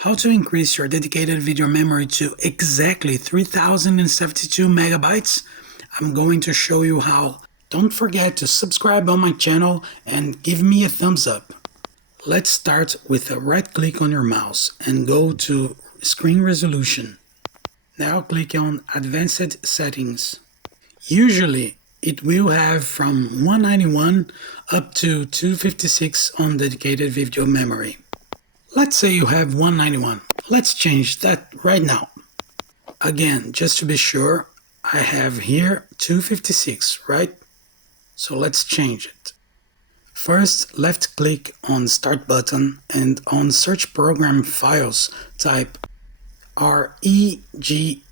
How to increase your dedicated video memory to exactly 3072 megabytes? I'm going to show you how. Don't forget to subscribe on my channel and give me a thumbs up. Let's start with a right click on your mouse and go to Screen Resolution. Now click on Advanced Settings. Usually it will have from 191 up to 256 on dedicated video memory. Let's say you have 191. Let's change that right now. Again, just to be sure, I have here 256, right? So let's change it. First, left click on Start button and on Search Program Files, type REGEDIT.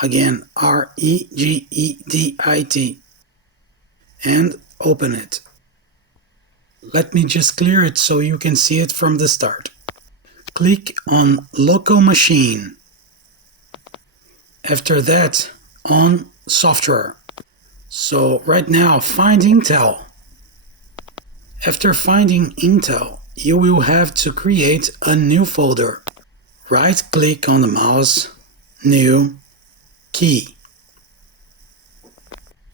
Again, REGEDIT. And open it. Let me just clear it so you can see it from the start. Click on Local Machine. After that, on Software. So right now, find Intel. After finding Intel, you will have to create a new folder. Right click on the mouse, New, Key.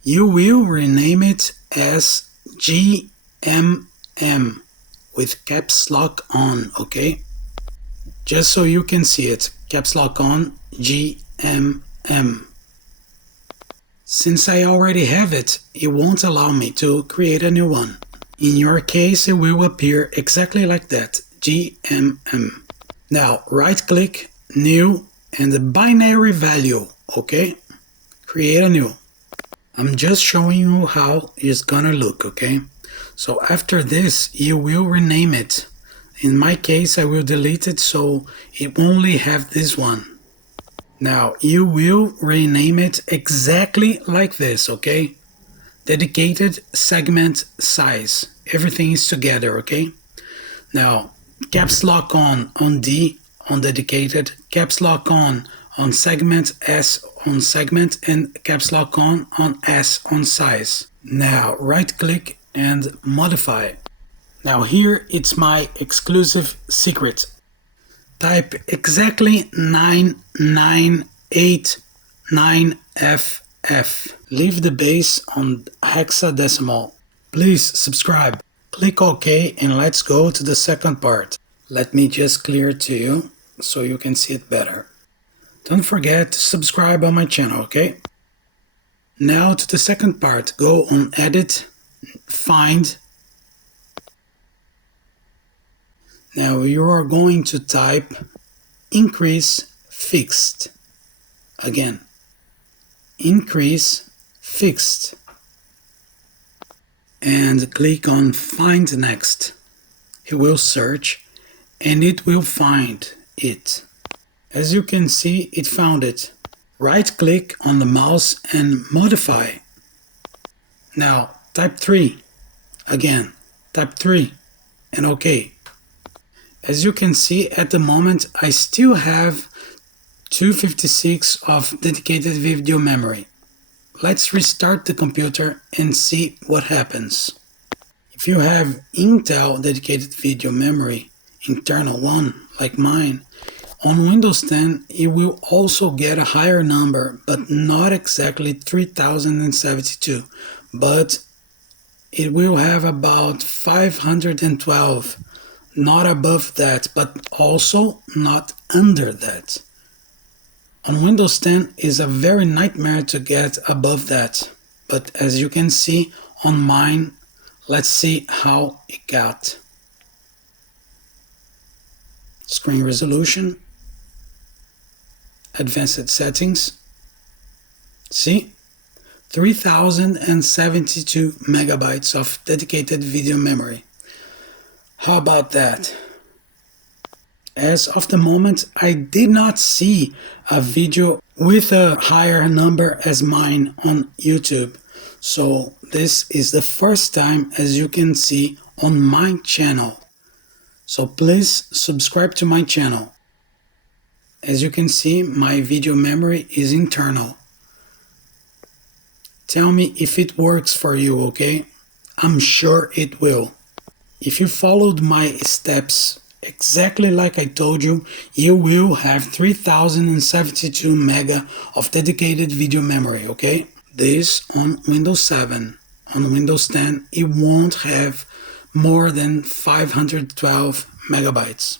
You will rename it as GMM with caps lock on, okay? Just so you can see it, caps lock on, GMM. Since I already have it, it won't allow me to create a new one. In your case, it will appear exactly like that, GMM. Now, right click, New, and the binary value, okay? Create a new. I'm just showing you how it's gonna look, okay? So after this, you will rename it. In my case, I will delete it so it only have this one. Now, you will rename it exactly like this, okay? Dedicated segment size. Everything is together, okay? Now, caps lock on D on dedicated, caps lock on segment, S on segment, and caps lock on S on size. Now, right click and modify. Now here it's my exclusive secret. Type exactly 9989FF. Leave the base on hexadecimal. Please subscribe. Click OK and let's go to the second part. Let me just clear it to you so you can see it better. Don't forget to subscribe on my channel, okay? Now to the second part. Go on Edit, Find. Now you are going to type increase fixed. Again, increase fixed. And click on Find Next. It will search and it will find it. As you can see, it found it. Right click on the mouse and modify. Now type 3. Again, type 3 and OK. As you can see, at the moment I still have 256 of dedicated video memory. Let's restart the computer and see what happens. If you have Intel dedicated video memory, internal one, like mine, on Windows 10 it will also get a higher number, but not exactly 3072, but it will have about 512. Not above that, but also not under that. On Windows 10 is a very nightmare to get above that, but as you can see on mine, let's see how it got. Screen resolution, advanced settings. See? 3072 megabytes of dedicated video memory. How about that? As of the moment, I did not see a video with a higher number as mine on YouTube. So this is the first time, as you can see, on my channel. So please subscribe to my channel. As you can see, my video memory is internal. Tell me if it works for you, okay? I'm sure it will. If you followed my steps Exactly like I told you, you will have 3072 mega of dedicated video memory, okay? This on Windows 7. On Windows 10, it won't have more than 512 megabytes.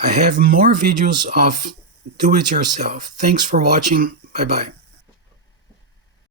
I have more videos of do it yourself. Thanks for watching. Bye bye.